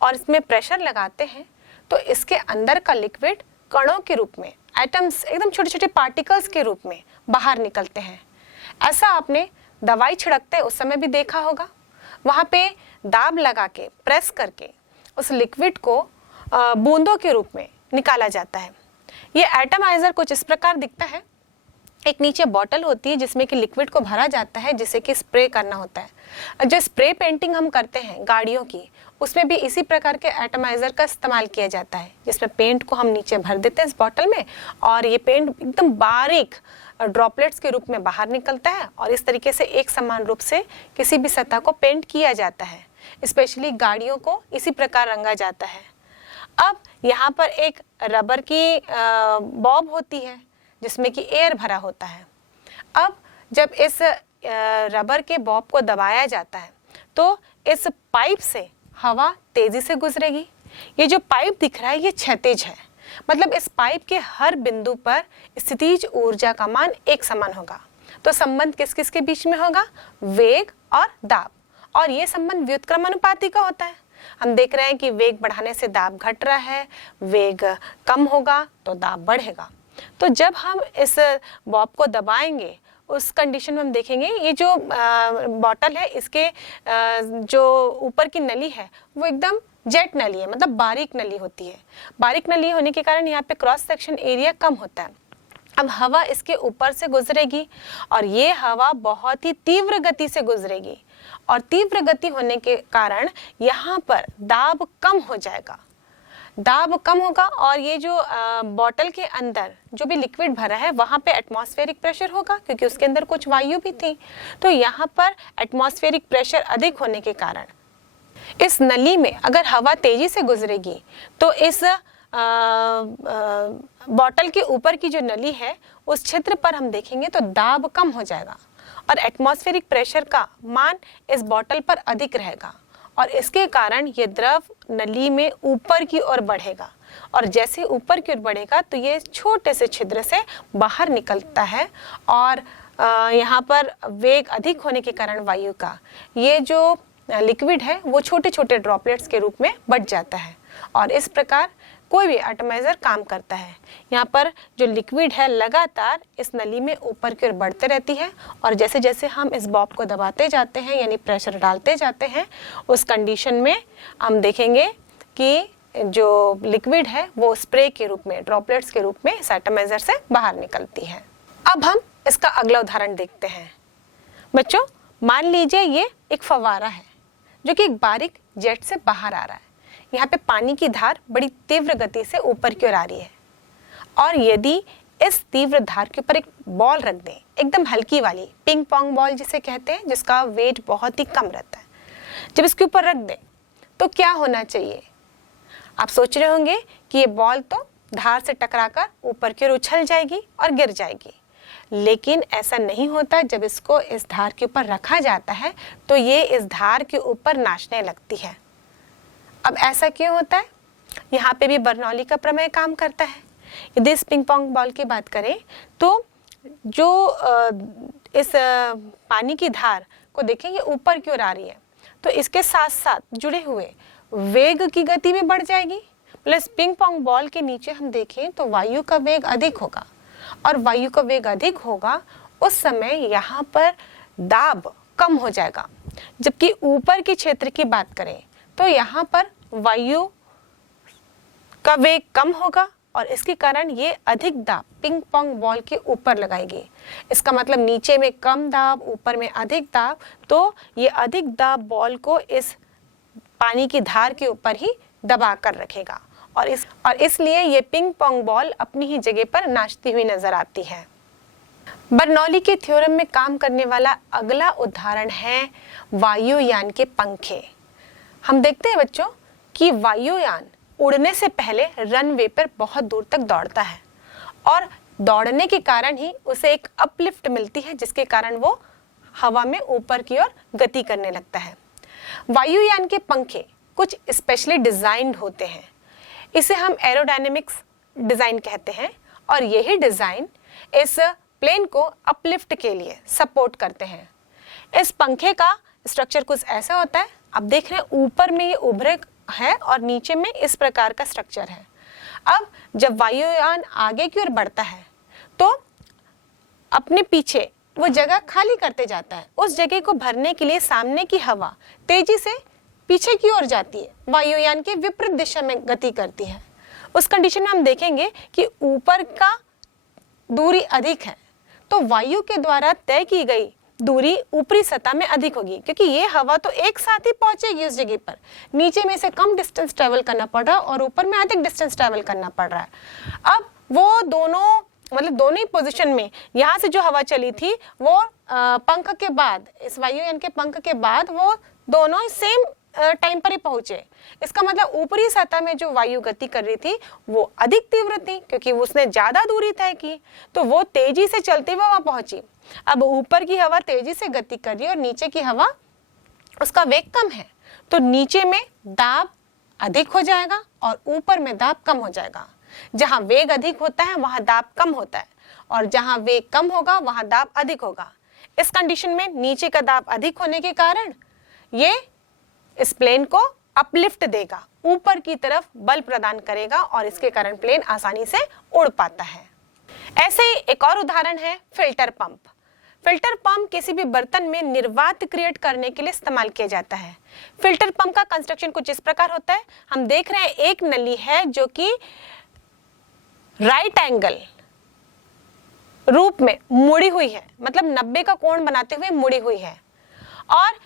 और इसमें प्रेशर लगाते हैं तो इसके अंदर का लिक्विड कणों के रूप में, एटम्स, एकदम छोटे छोटे पार्टिकल्स के रूप में बाहर निकलते हैं। ऐसा आपने दवाई छिड़कते उस समय भी देखा होगा। वहाँ पे दाब लगा के, प्रेस करके उस लिक्विड को बूंदों के रूप में निकाला जाता है। ये एटमाइजर कुछ इस प्रकार दिखता है। एक नीचे बॉटल होती है जिसमें कि लिक्विड को भरा जाता है, जिसे कि स्प्रे करना होता है। जो स्प्रे पेंटिंग हम करते हैं गाड़ियों की, उसमें भी इसी प्रकार के एटमाइजर का इस्तेमाल किया जाता है, जिसमें पेंट को हम नीचे भर देते हैं इस बॉटल में और ये पेंट एकदम बारीक ड्रॉपलेट्स के रूप में बाहर निकलता है और इस तरीके से एक समान रूप से किसी भी सतह को पेंट किया जाता है। स्पेशली गाड़ियों को इसी प्रकार रंगा जाता है। अब यहाँ पर एक रबर की बॉब होती है जिसमें कि एयर भरा होता है। अब जब इस रबर के बॉब को दबाया जाता है तो इस पाइप से हवा तेजी से गुजरेगी। ये जो पाइप दिख रहा है ये क्षैतिज है, मतलब इस पाइप के हर बिंदु पर स्थितिज ऊर्जा का मान एक समान होगा। तो संबंध किस किस के बीच में होगा? वेग और दाब। और ये संबंध व्युत्क्रमानुपाती का होता है, हम देख रहे हैं कि वेग बढ़ाने से दाब घट रहा है, वेग कम होगा तो दाब बढ़ेगा। तो जब हम इस बॉब को दबाएंगे उस कंडीशन में हम देखेंगे ये जो बॉटल है इसके जो ऊपर की नली है वो एकदम जेट नली है, मतलब बारीक नली होती है। बारीक नली होने के कारण यहाँ पे क्रॉस सेक्शन एरिया कम होता है। अब हवा इसके ऊपर से गुजरेगी और ये हवा बहुत ही तीव्र गति से गुजरेगी और तीव्र गति होने के कारण यहाँ पर दाब कम हो जाएगा, दाब कम होगा और ये जो बॉटल के अंदर जो भी लिक्विड भरा है वहाँ पे एटमॉस्फेरिक प्रेशर होगा क्योंकि उसके अंदर कुछ वायु भी थी। तो यहाँ पर एटमॉस्फेरिक प्रेशर अधिक होने के कारण इस नली में अगर हवा तेजी से गुजरेगी तो इस बॉटल के ऊपर की जो नली है उस क्षेत्र पर हम देखेंगे तो दाब कम हो जाएगा और एटमॉस्फेरिक प्रेशर का मान इस बॉटल पर अधिक रहेगा और इसके कारण ये द्रव नली में ऊपर की ओर बढ़ेगा और जैसे ऊपर की ओर बढ़ेगा तो ये छोटे से छिद्र से बाहर निकलता है और यहाँ पर वेग अधिक होने के कारण वायु का ये जो लिक्विड है वो छोटे छोटे ड्रॉपलेट्स के रूप में बढ़ जाता है और इस प्रकार कोई भी एटमाइजर काम करता है। यहाँ पर जो लिक्विड है लगातार इस नली में ऊपर की ओर बढ़ते रहती है और जैसे जैसे हम इस बॉब को दबाते जाते हैं यानी प्रेशर डालते जाते हैं उस कंडीशन में हम देखेंगे कि जो लिक्विड है वो स्प्रे के रूप में, ड्रॉपलेट्स के रूप में इस एटमाइजर से बाहर निकलती है। अब हम इसका अगला उदाहरण देखते हैं। बच्चों मान लीजिए ये एक फव्वारा है जो कि एक बारीक जेट से बाहर आ रहा है। यहाँ पे पानी की धार बड़ी तीव्र गति से ऊपर की ओर आ रही है और यदि इस तीव्र धार के ऊपर एक बॉल रख दें, एकदम हल्की वाली पिंग पोंग बॉल जिसे कहते हैं, जिसका वेट बहुत ही कम रहता है, जब इसके ऊपर रख दें तो क्या होना चाहिए? आप सोच रहे होंगे कि ये बॉल तो धार से टकराकर ऊपर की ओर उछल जाएगी और गिर जाएगी, लेकिन ऐसा नहीं होता। जब इसको इस धार के ऊपर रखा जाता है तो ये इस धार के ऊपर नाचने लगती है। अब ऐसा क्यों होता है? यहाँ पे भी बर्नौली का प्रमेय काम करता है। यदि इस पिंग पोंग बॉल की बात करें तो जो इस पानी की धार को देखें ये ऊपर की ओर आ रही है तो इसके साथ साथ जुड़े हुए वेग की गति भी बढ़ जाएगी। प्लस पिंग पोंग बॉल के नीचे हम देखें तो वायु का वेग अधिक होगा और वायु का वेग अधिक होगा उस समय यहाँ पर दाब कम हो जाएगा। जबकि ऊपर के क्षेत्र की बात करें तो यहाँ पर वायु का वेग कम होगा और इसके कारण ये अधिक दाब पिंग पोंग बॉल के ऊपर लगाएगी। इसका मतलब नीचे में कम दाब, ऊपर में अधिक दाब, तो ये अधिक दाब बॉल को इस पानी की धार के ऊपर ही दबा कर रखेगा और इसलिए ये पिंग पोंग बॉल अपनी ही जगह पर नाचती हुई नजर आती है। बर्नौली के थ्योरम में काम करने वाला अगला उदाहरण है वायुयान के पंखे। हम देखते हैं बच्चों कि वायुयान उड़ने से पहले रनवे पर बहुत दूर तक दौड़ता है और दौड़ने के कारण ही उसे एक अपलिफ्ट मिलती है जिसके कारण वो हवा में ऊपर की ओर गति करने लगता है। वायुयान के पंखे कुछ स्पेशली डिजाइन्ड होते हैं, इसे हम एरोडायनेमिक्स डिजाइन कहते हैं और यही डिजाइन इस प्लेन को अपलिफ्ट के लिए सपोर्ट करते हैं। इस पंखे का स्ट्रक्चर कुछ ऐसा होता है, आप देख रहे हैं ऊपर में ये उभरे है और नीचे में इस प्रकार का स्ट्रक्चर है। अब जब वायुयान आगे की ओर बढ़ता है तो अपने पीछे वो जगह खाली करते जाता है। उस जगह को भरने के लिए सामने की हवा तेजी से पीछे की ओर जाती है, वायुयान के विपरीत दिशा में गति करती है। उस कंडीशन में हम देखेंगे कि ऊपर का दूरी अधिक है तो वायु के द्वारा तय की गई दूरी ऊपरी सतह में अधिक होगी क्योंकि ये हवा तो एक साथ ही पहुंचेगी उस जगह पर। नीचे में से कम डिस्टेंस ट्रेवल करना पड़ रहा है और ऊपर में अधिक डिस्टेंस ट्रेवल करना पड़ रहा है। अब वो दोनों मतलब दोनों ही पोजीशन में यहाँ से जो हवा चली थी वो पंख के बाद, इस वायुयान के पंख के बाद वो दोनों सेम टाइम पर ही पहुंचे। इसका मतलब ऊपरी सतह में जो वायु गति कर रही थी वो अधिक तीव्र थी क्योंकि उसने ज्यादा दूरी तय की तो वो तेजी से चलते हुए वहां पहुंची। अब ऊपर की हवा तेजी से गति कर रही है और नीचे की हवा उसका वेग कम है तो नीचे में दाब अधिक हो जाएगा और ऊपर में दाब कम हो जाएगा। जहां वेग अधिक होता है वहां दाब कम होता है और जहां वेग कम होगा वहां दाब अधिक होगा। इस कंडीशन में नीचे का दाब अधिक होने के कारण ये इस प्लेन को अपलिफ्ट देगा, ऊपर की तरफ बल प्रदान करेगा और इसके कारण प्लेन आसानी से उड़ पाता है। ऐसे ही एक और उदाहरण है फिल्टर पंप। फिल्टर पंप किसी भी बर्तन में निर्वात क्रिएट करने के लिए इस्तेमाल किया जाता है। फिल्टर पंप का कंस्ट्रक्शन कुछ इस प्रकार होता है। हम देख रहे हैं एक नली है जो कि राइट एंगल रूप में मुड़ी हुई है, मतलब 90 का कोण बनाते हुए मुड़ी हुई है, और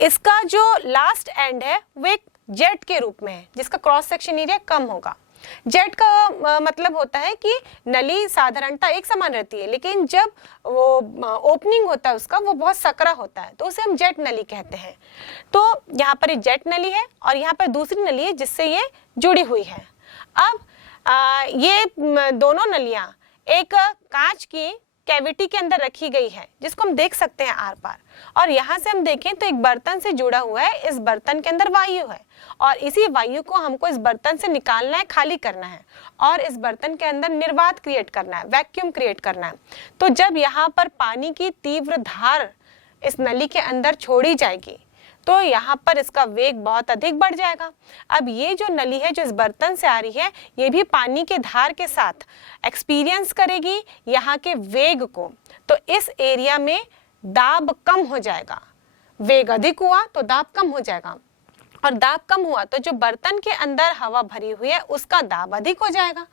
इसका जो लास्ट एंड है वो एक जेट के रूप में है जिसका क्रॉस सेक्शन एरिया कम होगा। जेट का मतलब होता है कि नली साधारणतः एक समान रहती है, लेकिन जब वो ओपनिंग होता है उसका वो बहुत सकरा होता है, तो उसे हम जेट नली कहते हैं। तो यहाँ पर एक जेट नली है और यहाँ पर दूसरी नली है जिससे ये जुड़ी हुई है। अब ये दोनों नलियां एक कांच की कैविटी के अंदर रखी गई है जिसको हम देख सकते हैं आर पार, और यहाँ से हम देखें तो एक बर्तन से जुड़ा हुआ है। इस बर्तन के अंदर वायु है और इसी वायु को हमको इस बर्तन से निकालना है, खाली करना है और इस बर्तन के अंदर निर्वात क्रिएट करना है, वैक्यूम क्रिएट करना है। तो जब यहाँ पर पानी की तीव्र धार इस नली के अंदर छोड़ी जाएगी तो यहाँ पर इसका वेग बहुत अधिक बढ़ जाएगा। अब ये जो नली है जो इस बर्तन से आ रही है, ये भी पानी के धार के साथ एक्सपीरियंस करेगी यहाँ के वेग को, तो इस एरिया में दाब कम हो जाएगा। वेग अधिक हुआ तो दाब कम हो जाएगा, और दाब कम हुआ तो जो बर्तन के अंदर हवा भरी हुई है उसका दाब अधिक हो जाएगा।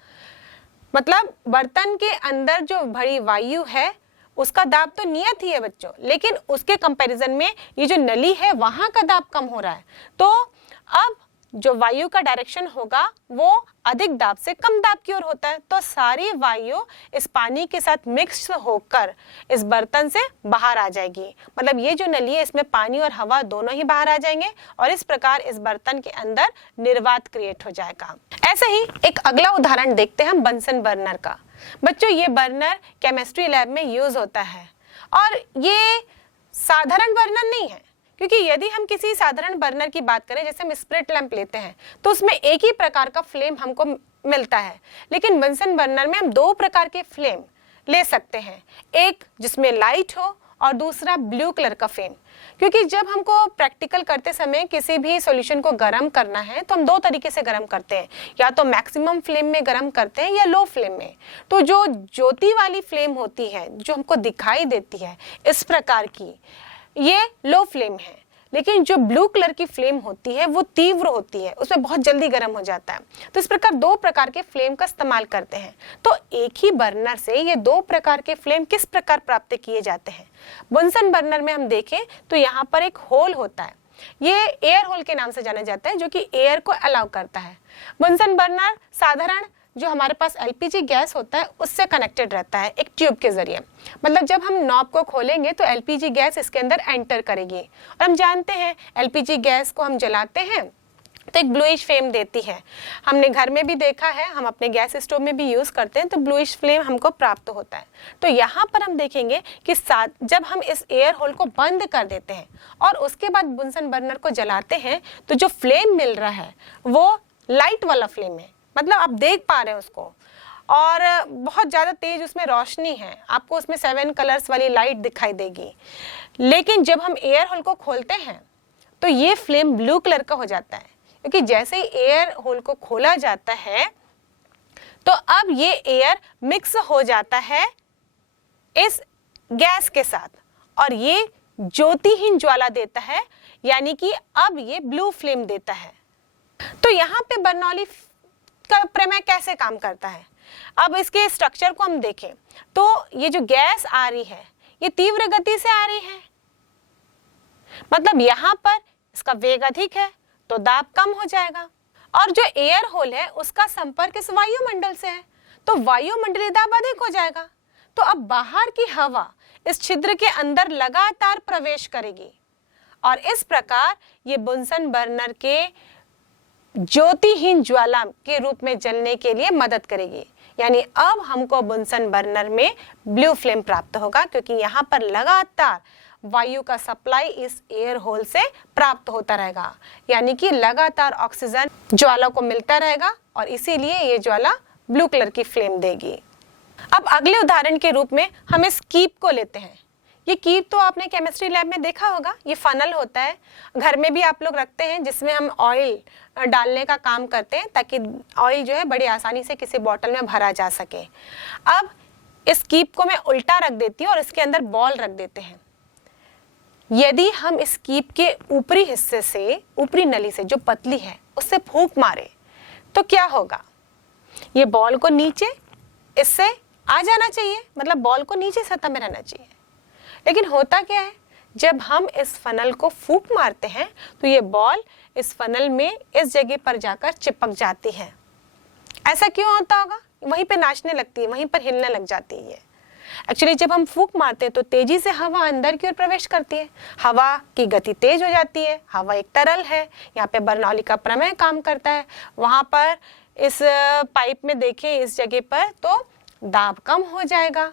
मतलब बर्तन के अंदर जो भरी वायु है उसका दाब तो नियत ही है बच्चों, लेकिन उसके कंपैरिजन में ये जो नली है वहां का दाब कम हो रहा है। तो अब जो वायु का डायरेक्शन होगा वो अधिक दाब से कम दाब की ओर होता है, तो सारी वायु इस पानी के साथ मिक्स होकर इस बर्तन से बाहर आ जाएगी। मतलब ये जो नली है इसमें पानी और हवा दोनों ही बाहर आ जाएंगे और इस प्रकार इस बर्तन के अंदर निर्वात क्रिएट हो जाएगा। ऐसे ही एक अगला उदाहरण देखते हैं हम बंसन बर्नर का। बच्चों ये बर्नर केमिस्ट्री लैब में यूज होता है और ये साधारण बर्नर नहीं है, क्योंकि यदि हम किसी साधारण बर्नर की बात करें, जैसे हम स्प्रिट लैंप लेते हैं तो उसमें एक ही प्रकार का फ्लेम हमको मिलता है, लेकिन बंसन बर्नर में हम दो प्रकार के फ्लेम ले सकते हैं, एक जिसमें लाइट हो और दूसरा ब्लू कलर का फ्लेम। क्योंकि जब हमको प्रैक्टिकल करते समय किसी भी सॉल्यूशन को गर्म करना है तो हम दो तरीके से गर्म करते हैं, या तो मैक्सिमम फ्लेम में गर्म करते हैं या लो फ्लेम में। तो जो ज्योति वाली फ्लेम होती है जो हमको दिखाई देती है इस प्रकार की, ये लो फ्लेम है, लेकिन जो ब्लू कलर की फ्लेम होती है वो तीव्र होती है, उसमें बहुत जल्दी गर्म हो जाता है। तो इस प्रकार दो प्रकार के फ्लेम का इस्तेमाल करते हैं। तो एक ही बर्नर से ये दो प्रकार के फ्लेम किस प्रकार प्राप्त किए जाते हैं? बंसन बर्नर में हम देखें तो यहाँ पर एक होल होता है, ये एयर होल के नाम से जाना जाता है, जो कि एयर को अलाउ करता है। बंसन बर्नर साधारण जो हमारे पास एलपीजी गैस होता है उससे कनेक्टेड रहता है एक ट्यूब के जरिए। मतलब जब हम नॉब को खोलेंगे तो एलपीजी गैस इसके अंदर एंटर करेगी, और हम जानते हैं एलपीजी गैस को हम जलाते हैं तो एक ब्लूइश फ्लेम देती है। हमने घर में भी देखा है, हम अपने गैस स्टोव में भी यूज करते हैं तो ब्लूइश फ्लेम हमको प्राप्त होता है। तो यहाँ पर हम देखेंगे कि जब हम इस एयर होल को बंद कर देते हैं और उसके बाद बंसन बर्नर को जलाते हैं तो जो फ्लेम मिल रहा है वो लाइट वाला फ्लेम है। मतलब आप देख पा रहे हैं उसको, और बहुत ज़्यादा तेज उसमें रोशनी है, आपको उसमें 7 कलर्स वाली लाइट दिखाई देगी। लेकिन जब हम एयर होल को खोलते हैं तो ये फ्लेम ब्लू कलर का हो जाता है, क्योंकि जैसे ही एयर होल को खोला जाता है तो अब ये एयर मिक्स हो जाता है इस गैस के साथ और ये ज्योतिहीन ज्वाला देता है, यानी कि अब ये ब्लू फ्लेम देता है। तो यहाँ पे बर्नौली का प्रमेय कैसे काम करता है? अब इसके स्ट्रक्चर को हम देखें तो ये जो गैस आ रही है ये तीव्र गति से आ रही है, मतलब यहाँ पर इसका वेग अधिक है तो दाब कम हो जाएगा, और जो एयर होल है उसका संपर्क इस वायुमंडल से है तो वायुमंडलीय दाब अधिक हो जाएगा। तो अब बाहर की हवा इस छिद्र के अंदर लगातार प्रवेश करेगी और इस प्रकार ये बुनसन बर्नर के ज्योतिहीन ज्वाला के रूप में जलने के लिए मदद करेगी। यानी अब हमको बुनसन बर्नर में ब्लू फ्लेम प्राप्त होगा, क्योंकि यहाँ पर लगातार वायु का सप्लाई इस एयर होल से प्राप्त होता रहेगा, यानी कि लगातार ऑक्सीजन ज्वाला को मिलता रहेगा और इसीलिए ये ज्वाला ब्लू कलर की फ्लेम देगी। अब अगले उदाहरण के रूप में हम इस कीप को लेते हैं। ये कीप तो आपने केमिस्ट्री लैब में देखा होगा, ये फनल होता है, घर में भी आप लोग रखते हैं जिसमें हम ऑयल डालने का काम करते हैं ताकि ऑयल जो है बड़ी आसानी से किसी बॉटल में भरा जा सके। अब इस कीप को मैं उल्टा रख देती हूँ और इसके अंदर बॉल रख देते हैं। यदि हम इस कीप के ऊपरी हिस्से से, ऊपरी नली से जो पतली है उससे फूंक मारे तो क्या होगा, ये बॉल को नीचे इससे आ जाना चाहिए, मतलब बॉल को नीचे सतह में रहना चाहिए। लेकिन होता क्या है, जब हम इस फनल को फूंक मारते हैं तो ये बॉल इस फनल में इस जगह पर जाकर चिपक जाती है। ऐसा क्यों होता होगा, वहीं पे नाचने लगती है, वहीं पर हिलने लग जाती है। एक्चुअली जब हम फूंक मारते हैं तो तेजी से हवा अंदर की ओर प्रवेश करती है, हवा की गति तेज हो जाती है। हवा एक तरल है, यहाँ पे बर्नौली का प्रमेय काम करता है। वहां पर इस पाइप में देखें इस जगह पर तो दाब कम हो जाएगा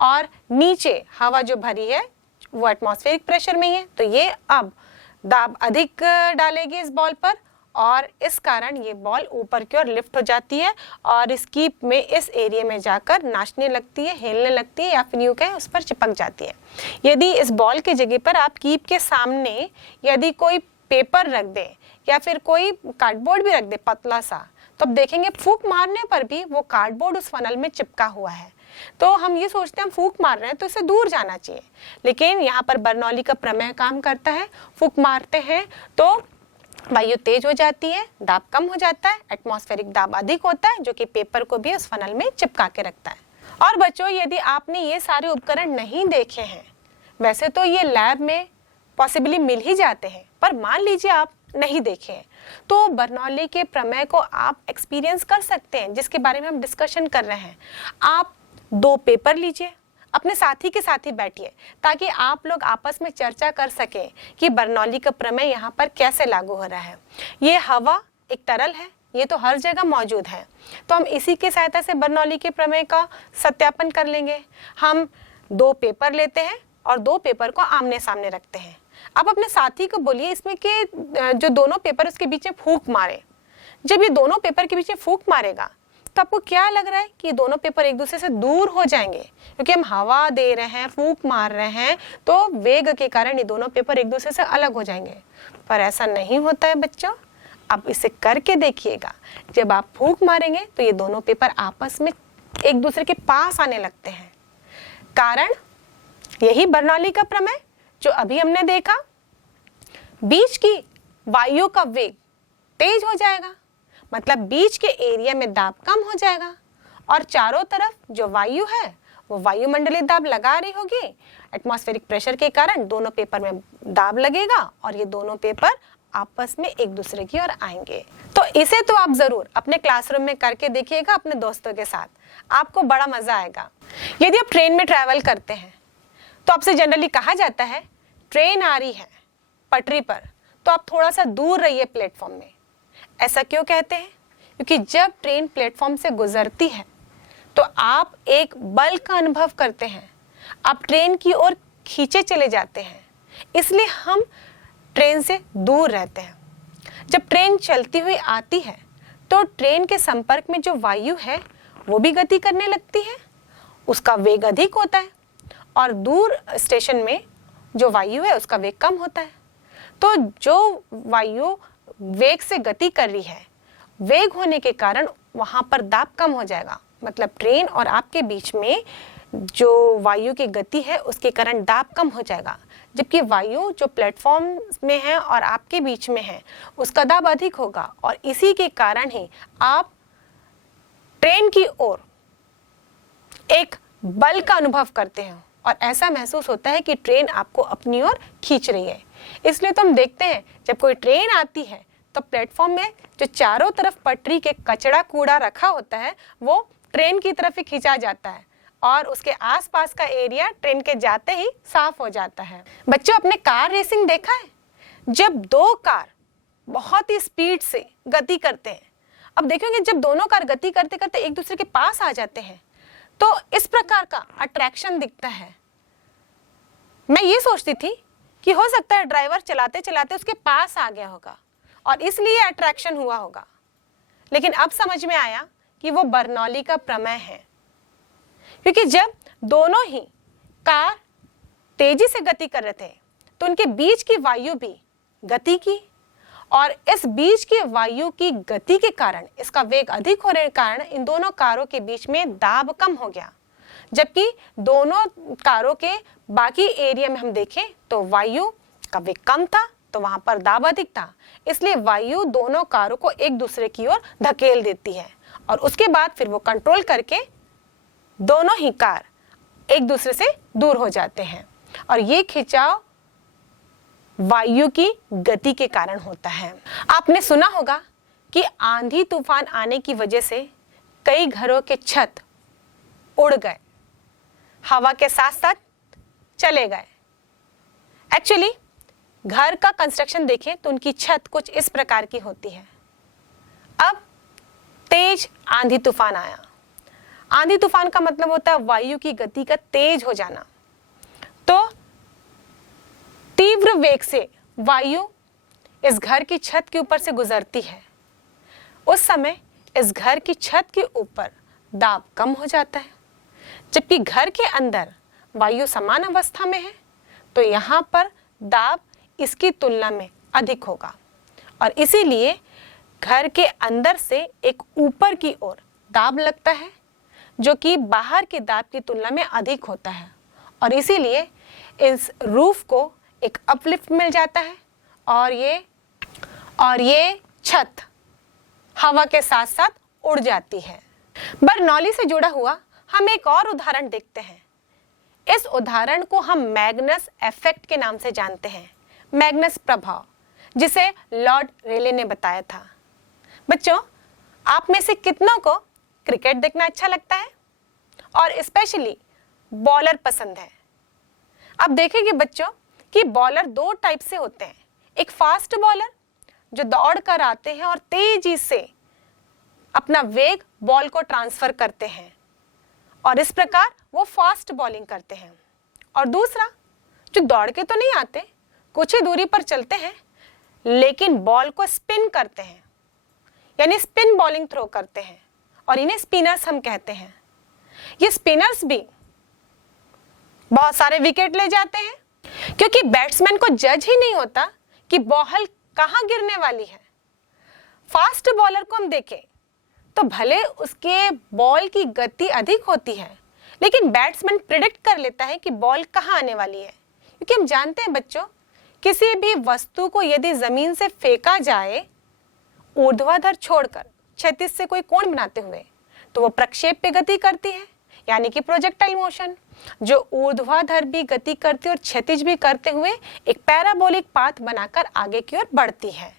और नीचे हवा जो भरी है वो एटमॉस्फेरिक प्रेशर में ही है, तो ये अब दाब अधिक डालेगी इस बॉल पर और इस कारण ये बॉल ऊपर की ओर लिफ्ट हो जाती है और इस कीप में इस एरिया में जाकर नाचने लगती है, हिलने लगती है या फिर यूं कहें उस पर चिपक जाती है। यदि इस बॉल की जगह पर आप कीप के सामने यदि कोई पेपर रख दे या फिर कोई कार्डबोर्ड भी रख दे पतला सा, तो अब देखेंगे फूंक मारने पर भी वो कार्डबोर्ड उस फनल में चिपका हुआ है। तो हम ये सोचते हैं हम फूंक मार रहे हैं तो इससे दूर जाना चाहिए, लेकिन यहाँ पर बर्नौली का प्रमेय काम करता है। फूंक मारते हैं तो वायु तेज हो जाती है, दाब कम हो जाता है, एटमॉस्फेरिक दाब अधिक होता है जो कि पेपर को भी उस फनल में चिपका के रखता है। और बच्चों, यदि आपने ये सारे उपकरण नहीं देखे हैं, वैसे तो ये लैब में पॉसिबली मिल ही जाते हैं, पर मान लीजिए आप नहीं देखे हैं तो बर्नौली के प्रमेय को आप एक्सपीरियंस कर सकते हैं, जिसके बारे में हम डिस्कशन कर रहे हैं। आप 2 पेपर लीजिए, अपने साथी के साथ ही बैठिए ताकि आप लोग आपस में चर्चा कर सकें कि बर्नौली का प्रमेय यहाँ पर कैसे लागू हो रहा है। ये हवा एक तरल है, ये तो हर जगह मौजूद है, तो हम इसी की सहायता से बर्नौली के प्रमेय का सत्यापन कर लेंगे। हम 2 पेपर लेते हैं और 2 पेपर को आमने सामने रखते हैं। आप अपने साथी को बोलिए इसमें कि जो दोनों पेपर उसके बीच में फूंक मारे। जब ये दोनों पेपर के बीच में फूंक मारेगा तो आपको क्या लग रहा है कि दोनों पेपर एक दूसरे से दूर हो जाएंगे, क्योंकि हम हवा दे रहे हैं, फूंक मार रहे हैं, तो वेग के कारण ये दोनों पेपर एक दूसरे से अलग हो जाएंगे। पर ऐसा नहीं होता है बच्चों, आप इसे करके देखिएगा। जब आप फूंक मारेंगे तो ये दोनों पेपर आपस में एक दूसरे के पास आने लगते हैं। कारण यही बर्नौली का प्रमेय जो अभी हमने देखा, बीच की वायु का वेग तेज हो जाएगा, मतलब बीच के एरिया में दाब कम हो जाएगा और चारों तरफ जो वायु है वो वायुमंडलीय दाब लगा रही होगी। एटमॉस्फेरिक प्रेशर के कारण दोनों पेपर में दाब लगेगा और ये दोनों पेपर आपस में एक दूसरे की ओर आएंगे। तो इसे तो आप जरूर अपने क्लासरूम में करके देखिएगा अपने दोस्तों के साथ, आपको बड़ा मजा आएगा। यदि आप ट्रेन में ट्रैवल करते हैं तो आपसे जनरली कहा जाता है ट्रेन आ रही है पटरी पर, तो आप थोड़ा सा दूर रहिए प्लेटफॉर्म में। ऐसा क्यों कहते हैं? क्योंकि जब ट्रेन प्लेटफॉर्म से गुजरती है तो आप एक बल का अनुभव करते हैं, आप ट्रेन की ओर खींचे चले जाते हैं, इसलिए हम ट्रेन से दूर रहते हैं। जब ट्रेन चलती हुई आती है तो ट्रेन के संपर्क में जो वायु है वो भी गति करने लगती है, उसका वेग अधिक होता है और दूर स्टेशन में जो वायु है उसका वेग कम होता है। तो जो वायु वेग से गति कर रही है, वेग होने के कारण वहां पर दाब कम हो जाएगा, मतलब ट्रेन और आपके बीच में जो वायु की गति है उसके कारण दाब कम हो जाएगा, जबकि वायु जो प्लेटफॉर्म में है और आपके बीच में है उसका दाब अधिक होगा और इसी के कारण ही आप ट्रेन की ओर एक बल का अनुभव करते हैं और ऐसा महसूस होता है कि ट्रेन आपको अपनी ओर खींच रही है। इसलिए तो हम देखते हैं जब कोई ट्रेन आती है तो प्लेटफॉर्म में जो चारों तरफ पटरी के कचड़ा कूड़ा रखा होता है वो ट्रेन की तरफ ही खींचा जाता है और उसके आसपास का एरिया ट्रेन के जाते ही साफ हो जाता है। बच्चों, अपने कार रेसिंग देखा है? जब 2 कार बहुत ही स्पीड से गति करते हैं, अब देखोगे जब दोनों कार गति करते करते एक दूसरे के पास आ जाते हैं तो इस प्रकार का अट्रैक्शन दिखता है। मैं ये सोचती थी कि हो सकता है ड्राइवर चलाते चलाते उसके पास आ गया होगा और इसलिए अट्रैक्शन हुआ होगा, लेकिन अब समझ में आया कि वो बर्नौली का प्रमेय है। क्योंकि जब दोनों ही कार तेजी से गति कर रहे थे तो उनके बीच की वायु भी गति की, और इस बीच की वायु की गति के कारण, इसका वेग अधिक होने के कारण इन दोनों कारों के बीच में दाब कम हो गया। जबकि दोनों कारों के बाकी एरिया में हम देखें तो वायु का वेग कम था तो वहां पर दाब अधिक था, इसलिए वायु दोनों कारों को एक दूसरे की ओर धकेल देती है और उसके बाद फिर वो कंट्रोल करके दोनों ही कार एक दूसरे से दूर हो जाते हैं। और ये खिंचाव वायु की गति के कारण होता है। आपने सुना होगा कि आंधी तूफान आने की वजह से कई घरों के छत उड़ गए, हवा के साथ साथ चले गए। एक्चुअली घर का कंस्ट्रक्शन देखें तो उनकी छत कुछ इस प्रकार की होती है। अब तेज आंधी तूफान आया। आंधी तूफान का मतलब होता है वायु की गति का तेज हो जाना। तो तीव्र वेग से वायु इस घर की छत के ऊपर से गुजरती है। उस समय इस घर की छत के ऊपर दाब कम हो जाता है, जबकि घर के अंदर वायु समान अवस्था में है तो यहाँ पर दाब इसकी तुलना में अधिक होगा और इसीलिए घर के अंदर से एक ऊपर की ओर दाब लगता है जो कि बाहर के दाब की तुलना में अधिक होता है और इसीलिए इस रूफ को एक अपलिफ्ट मिल जाता है और ये छत हवा के साथ साथ उड़ जाती है। बर्नौली से जुड़ा हुआ हम एक और उदाहरण देखते हैं। इस उदाहरण को हम मैग्नस इफेक्ट के नाम से जानते हैं, मैग्नस प्रभाव, जिसे लॉर्ड रेले ने बताया था। बच्चों, आप में से कितनों को क्रिकेट देखना अच्छा लगता है और स्पेशली बॉलर पसंद है? अब देखेंगे बच्चों कि बॉलर दो टाइप से होते हैं। एक फास्ट बॉलर जो दौड़ कर आते हैं और तेजी से अपना वेग बॉल को ट्रांसफर करते हैं और इस प्रकार वो फास्ट बॉलिंग करते हैं, और दूसरा जो दौड़ के तो नहीं आते, कुछ ही दूरी पर चलते हैं लेकिन बॉल को स्पिन करते हैं, यानी स्पिन बॉलिंग थ्रो करते हैं और इन्हें स्पिनर्स हम कहते हैं। ये स्पिनर्स भी बहुत सारे विकेट ले जाते हैं क्योंकि बैट्समैन को जज ही नहीं होता कि बॉल कहां गिरने वाली है। फास्ट बॉलर को हम देखें तो भले उसके बॉल की गति अधिक होती है लेकिन बैट्समैन प्रिडिक्ट कर लेता है कि बॉल कहां आने वाली है, क्योंकि हम जानते हैं बच्चों, किसी भी वस्तु को यदि जमीन से फेंका जाए ऊर्ध्वाधर छोड़कर क्षैतिज से कोई कोण बनाते हुए तो वो प्रक्षेप पे गति करती है, यानी कि प्रोजेक्टाइल मोशन, जो ऊर्ध्वाधर भी गति करती है और क्षैतिज भी करते हुए एक पैराबोलिक पाथ बनाकर आगे की ओर बढ़ती है।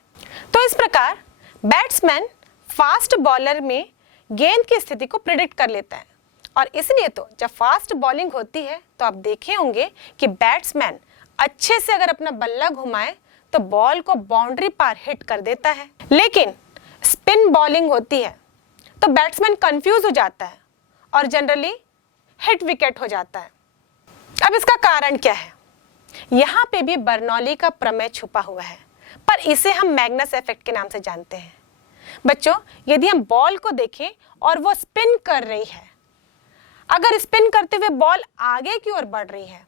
तो इस प्रकार बैट्समैन फास्ट बॉलर में गेंद की स्थिति को प्रिडिक्ट कर लेता है और इसलिए तो जब फास्ट बॉलिंग होती है तो आप देखे होंगे कि बैट्समैन अच्छे से अगर अपना बल्ला घुमाए तो बॉल को बाउंड्री पार हिट कर देता है। लेकिन स्पिन बॉलिंग होती है तो बैट्समैन कंफ्यूज हो जाता है और जनरली हिट विकेट हो जाता है। अब इसका कारण क्या है? यहाँ पे भी बर्नौली का प्रमेय छुपा हुआ है, पर इसे हम मैग्नस इफेक्ट के नाम से जानते हैं। बच्चों, यदि हम बॉल को देखें और वो स्पिन कर रही है, अगर स्पिन करते हुए बॉल आगे की ओर बढ़ रही है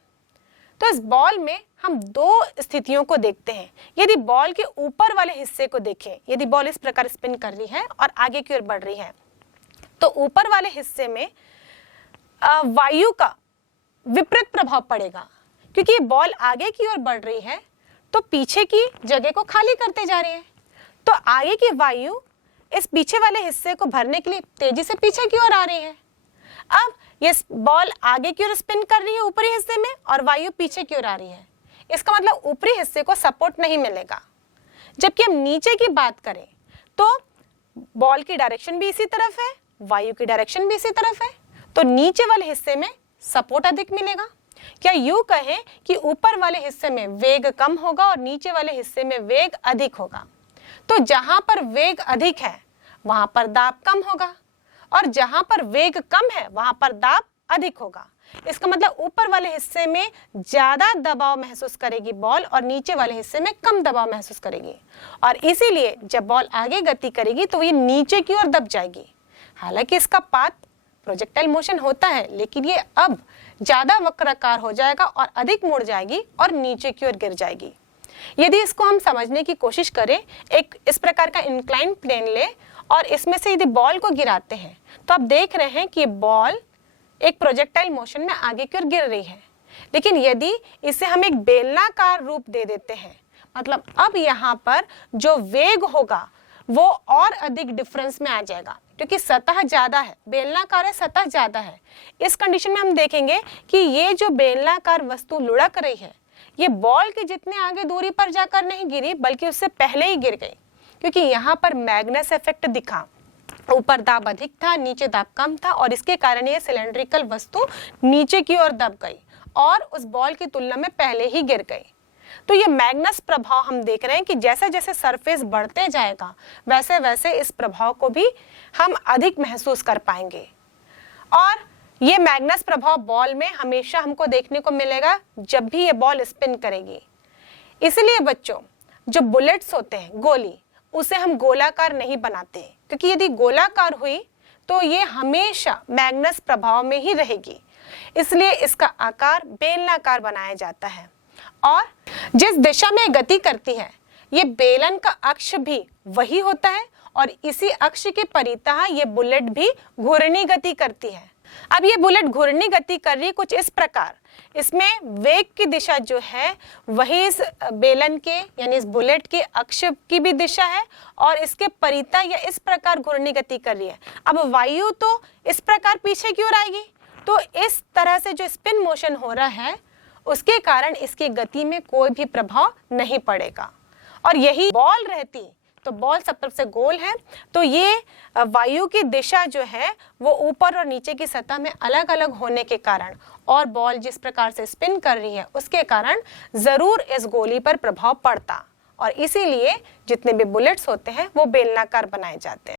तो इस बॉल में हम दो स्थितियों को देखते हैं। यदि बॉल के ऊपर वाले हिस्से को देखें, यदि बॉल इस प्रकार स्पिन कर रही है और आगे की ओर बढ़ रही है तो ऊपर वाले हिस्से में वायु का विपरीत प्रभाव पड़ेगा, क्योंकि ये बॉल आगे की ओर बढ़ रही है तो पीछे की जगह को खाली करते जा रही है, तो आगे की वायु इस पीछे वाले हिस्से को भरने के लिए तेजी से पीछे की ओर आ रही है। अब ये बॉल आगे की ओर स्पिन कर रही है ऊपरी हिस्से में और वायु पीछे की ओर आ रही है, इसका मतलब ऊपरी हिस्से को सपोर्ट नहीं मिलेगा। जबकि हम नीचे की बात करें तो बॉल की डायरेक्शन भी इसी तरफ है, वायु की डायरेक्शन भी इसी तरफ है, तो नीचे वाले हिस्से में सपोर्ट अधिक मिलेगा। क्या यूं कहें कि ऊपर वाले हिस्से में वेग कम होगा और नीचे वाले हिस्से में वेग अधिक होगा? तो जहां पर वेग अधिक है वहां पर दाब कम होगा और जहां पर वेग कम है वहां पर दाब अधिक होगा। इसका मतलब ऊपर वाले हिस्से में ज्यादा दबाव महसूस करेगी बॉल और नीचे वाले हिस्से में कम दबाव महसूस करेगी, और इसीलिए जब बॉल आगे गति करेगी तो ये नीचे की ओर दब जाएगी। हालांकि इसका पाथ प्रोजेक्टाइल मोशन होता है, लेकिन ये अब ज्यादा वक्राकार हो जाएगा और अधिक मुड़ जाएगी और नीचे की ओर गिर जाएगी। यदि इसको हम समझने की कोशिश करें, एक इस प्रकार का इंक्लाइन प्लेन ले और इसमें से यदि बॉल को गिराते हैं तो आप देख रहे हैं कि बॉल एक प्रोजेक्टाइल मोशन में आगे की ओर गिर रही है। लेकिन यदि इसे हम एक बेलनाकार रूप दे देते हैं, मतलब अब यहाँ पर जो वेग होगा वो और अधिक डिफरेंस में आ जाएगा, क्योंकि सतह ज्यादा है, बेलनाकार है, सतह ज्यादा है। इस कंडीशन में हम देखेंगे कि ये जो बेलनाकार वस्तु लुढ़क रही है ये बॉल के जितने आगे दूरी पर जाकर नहीं गिरी बल्कि उससे पहले ही गिर गई, क्योंकि यहाँ पर मैग्नस इफेक्ट दिखा। ऊपर दाब अधिक था, नीचे दाब कम था और इसके कारण ये सिलेंड्रिकल वस्तु नीचे की ओर दब गई और उस बॉल की तुलना में पहले ही गिर गई। तो ये मैग्नस प्रभाव हम देख रहे हैं कि जैसे जैसे सरफेस बढ़ते जाएगा वैसे वैसे इस प्रभाव को भी हम अधिक महसूस कर पाएंगे। और ये मैग्नस प्रभाव बॉल में हमेशा हमको देखने को मिलेगा जब भी ये बॉल स्पिन करेगी। इसलिए बच्चों, जो बुलेट्स होते हैं, गोली, उसे हम गोलाकार नहीं बनाते, क्योंकि यदि गोलाकार हुई तो ये हमेशा मैग्नस प्रभाव में ही रहेगी। इसलिए इसका आकार बेलनाकार बनाया जाता है और जिस दिशा में गति करती है ये बेलन का अक्ष भी वही होता है और इसी अक्ष के परितः ये बुलेट भी घूर्णी गति करती है। अब ये बुलेट घूर्णी गति कर रही कुछ इस प्रकार, इसमें वेग की दिशा जो है वही इस बेलन के यानी इस बुलेट के अक्ष की भी दिशा है और इसके परितः या इस प्रकार घूर्णी गति कर रही है। अब वायु तो इस प्रकार पीछे की ओर आएगी, तो इस तरह से जो स्पिन मोशन हो रहा है उसके कारण इसकी गति में कोई भी प्रभाव नहीं पड़ेगा। और यही बॉल रहती तो बॉल सब तरफ से गोल है, तो ये वायु की दिशा जो है वो ऊपर और नीचे की सतह में अलग अलग होने के कारण और बॉल जिस प्रकार से स्पिन कर रही है उसके कारण जरूर इस गोली पर प्रभाव पड़ता और इसीलिए जितने भी बुलेट्स होते हैं वो बेलनाकार बनाए जाते हैं।